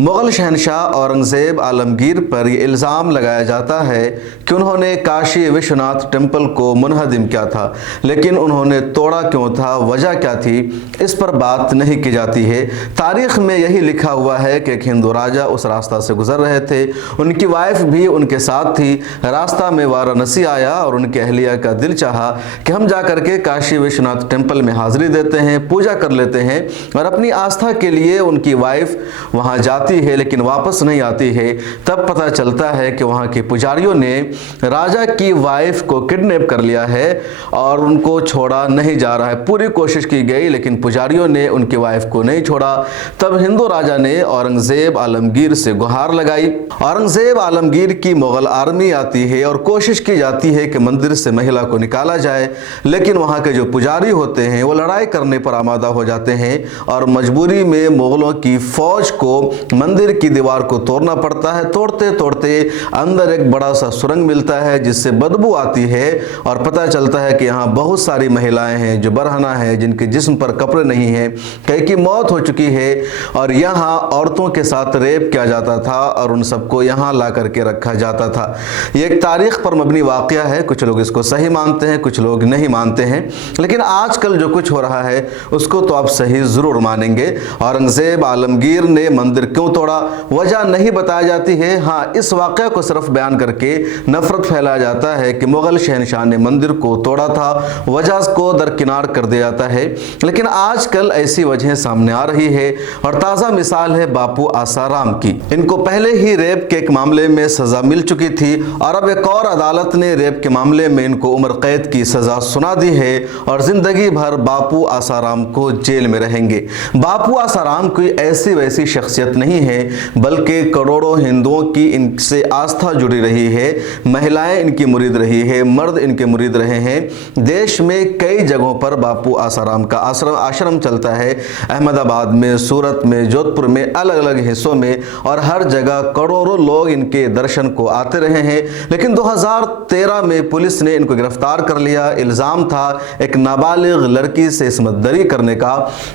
मुग़ल शहनशाह औरंगज़ेब आलमगीर पर यह इल्ज़ाम लगाया जाता है कि उन्होंने काशी विश्वनाथ टेम्पल को मुनहदिम किया था, लेकिन उन्होंने तोड़ा क्यों था, वजह क्या थी, इस पर बात नहीं की जाती है। तारीख़ में यही लिखा हुआ है कि एक हिंदू राजा उस रास्ता से गुज़र रहे थे, उनकी वाइफ भी उनके साथ थी। रास्ता में वाराणसी आया और उनके अहलिया का दिल चाहा कि हम जा कर के काशी विश्वनाथ टेम्पल में हाज़िरी देते हैं, पूजा कर लेते हैं, और अपनी आस्था के लिए उनकी वाइफ वहाँ जाती है लेकिन वापस नहीं आती है। तब पता चलता है कि वहाँ के पुजारियों ने राजा की वाइफ को किडनैप कर लिया है और उनको छोड़ा नहीं जा रहा है। पूरी कोशिश की गई लेकिन पुजारियों ने उनकी वाइफ को नहीं छोड़ा। तब हिंदू राजा ने औरंगज़ेब आलमगीर से गुहार लगाई। औरंगज़ेब आलमगीर की मुग़ल आर्मी आती है और कोशिश की जाती है कि मंदिर से महिला को निकाला जाए, लेकिन वहाँ के जो पुजारी होते हैं वो लड़ाई करने पर आमादा हो जाते हैं और मजबूरी में मुग़लों की फ़ौज को मंदिर की दीवार को तोड़ना पड़ता है। तोड़ते तोड़ते अंदर एक बड़ा सा सुरंग मिलता है जिससे बदबू आती है और पता चलता है कि यहाँ बहुत सारी महिलाएं हैं जो बरहना है, जिनके जिस्म पर कपड़े नहीं हैं, कई की मौत हो चुकी है और यहाँ औरतों के साथ रेप किया जाता था और उन सबको यहाँ ला करके रखा जाता था। ये एक तारीख पर मबनी वाक़या है। कुछ लोग इसको सही मानते हैं, कुछ लोग नहीं मानते हैं, लेकिन आजकल जो कुछ हो रहा है उसको तो आप सही ज़रूर मानेंगे। औरंगज़ेब आलमगीर ने मंदिर क्यों तोड़ा, वजह नहीं बताई जाती है। हाँ, इस वाक़या को सिर्फ बयान करके नफरत फैलाया जाता है कि मुग़ल शहनशाह ने मंदिर को तोड़ा था, वजह को दरकिनार कर दिया जाता है। लेकिन आजकल ऐसी वजह सामने आ रही है और ताज़ा मिसाल है बापू आसाराम की। इनको पहले ही रेप के एक मामले में सज़ा मिल चुकी थी और अब एक और अदालत ने रेप के मामले में इनको उम्र कैद की सज़ा सुना दी है और ज़िंदगी भर बापू आसाराम को जेल में रहेंगे। बापू आसाराम कोई ऐसी वैसी शख्सियत नहीं है, बल्कि करोड़ों हिंदुओं की इनसे आस्था जुड़ी रही है। महिलाएं इनकी मुरीद रही है, मर्द इनके मुरीद रहे हैं। देश में कई जगहों पर बापू आसाराम का आश्रम चलता है, अहमदाबाद में, सूरत में, जोधपुर में, अलग अलग हिस्सों में, और हर जगह करोड़ों लोग इनके दर्शन को आते रहे हैं। लेकिन 2013 में पुलिस ने इनको गिरफ्तार कर लिया। इल्ज़ाम था एक नाबालिग लड़की से इस्मत दरी करने का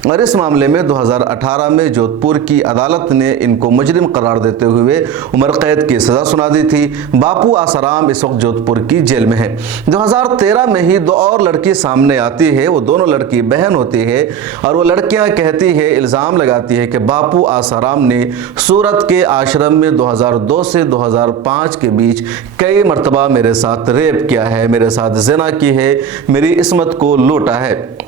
और इस मामले में 2018 में जोधपुर की अदालत ने इनको मुजरिम करार देते हुए उम्र कैद की सज़ा सुना दी थी। बापू आसाराम इस वक्त जोधपुर की जेल में है। 2013 में ही दो और लड़की सामने आती है, वो दोनों लड़की बहन होती है और वो लड़कियां कहती है, इल्ज़ाम लगाती है कि बापू आसाराम ने सूरत के आश्रम में 2002 से 2005 के बीच कई मरतबा मेरे साथ रेप किया है, मेरे साथ ज़िना की है, मेरी इस्मत को लूटा है।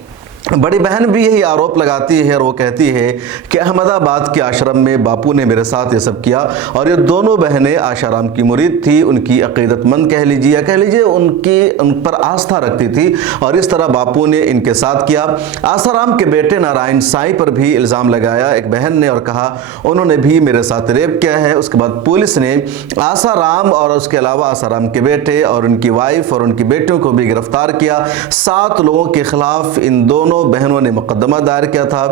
बड़ी बहन भी यही आरोप लगाती है और वो कहती है कि अहमदाबाद के आश्रम में बापू ने मेरे साथ ये सब किया और ये दोनों बहनें आसाराम की मुरीद थी, उनकी अक़ीदतमंद कह लीजिए या कह लीजिए उन पर आस्था रखती थी और इस तरह बापू ने इनके साथ किया। आसाराम के बेटे नारायण साईं पर भी इल्ज़ाम लगाया एक बहन ने और कहा उन्होंने भी मेरे साथ रेप किया है। उसके बाद पुलिस ने आसाराम और उसके अलावा आसाराम के बेटे और उनकी वाइफ और उनकी बेटियों को भी गिरफ्तार किया। 7 लोगों के खिलाफ इन दोनों बहनों ने मुकदमा दायर किया था।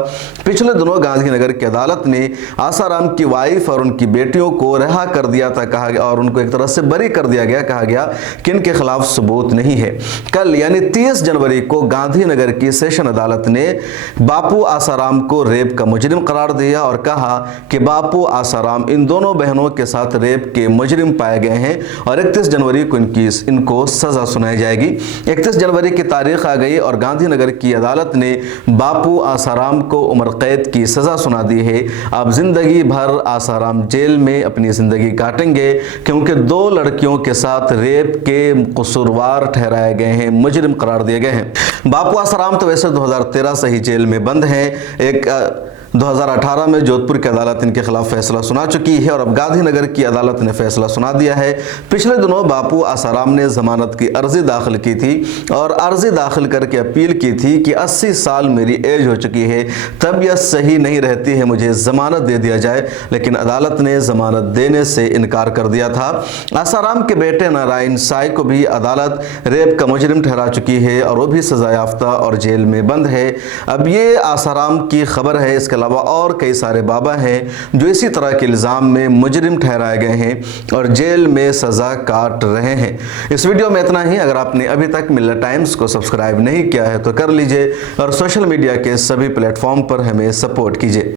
पिछले दिनों गांधीनगर की अदालत ने आसाराम की वाइफ और उनकी बेटियों को रिहा कर दिया था, कहा गया, और उनको एक तरह से बरी कर दिया गया, कहा गया कि इनके खिलाफ सबूत नहीं है। कल यानी 30 जनवरी को गांधीनगर की सेशन अदालत ने बापू आसाराम को रेप का मुजरिम करार दिया और कहा कि बापू आसाराम इन दोनों बहनों के साथ रेप के मुजरिम पाए गए हैं और 31 जनवरी को इनको सजा सुनाई जाएगी। 31 जनवरी की तारीख आ गई और गांधीनगर की अदालत ने बापू आसाराम को उम्र कैद की सज़ा सुना दी है। अब ज़िंदगी भर आसाराम जेल में अपनी ज़िंदगी काटेंगे क्योंकि 2 लड़कियों के साथ रेप के कसूरवार ठहराए गए हैं, मुजरिम करार दिए गए हैं। बापू आसाराम तो वैसे 2013 से ही जेल में बंद हैं। 2018 में जोधपुर की अदालत इनके खिलाफ फैसला सुना चुकी है और अब गांधीनगर की अदालत ने फैसला सुना दिया है। पिछले दिनों बापू आसाराम ने जमानत की अर्जी दाखिल की थी और अर्जी दाखिल करके अपील की थी कि 80 साल मेरी एज हो चुकी है, तबीयत सही नहीं रहती है, मुझे जमानत दे दिया जाए, लेकिन अदालत ने जमानत देने से इनकार कर दिया था। आसाराम के बेटे नारायण साईं को भी अदालत रेप का मुजरिम ठहरा चुकी है और वो भी सजा याफ्ता और जेल में बंद है। अब ये आसाराम की खबर है। इसके अलावा और कई सारे बाबा हैं जो इसी तरह के इल्ज़ाम में मुजरिम ठहराए गए हैं और जेल में सज़ा काट रहे हैं। इस वीडियो में इतना ही। अगर आपने अभी तक मिल्लत टाइम्स को सब्सक्राइब नहीं किया है तो कर लीजिए और सोशल मीडिया के सभी प्लेटफॉर्म पर हमें सपोर्ट कीजिए।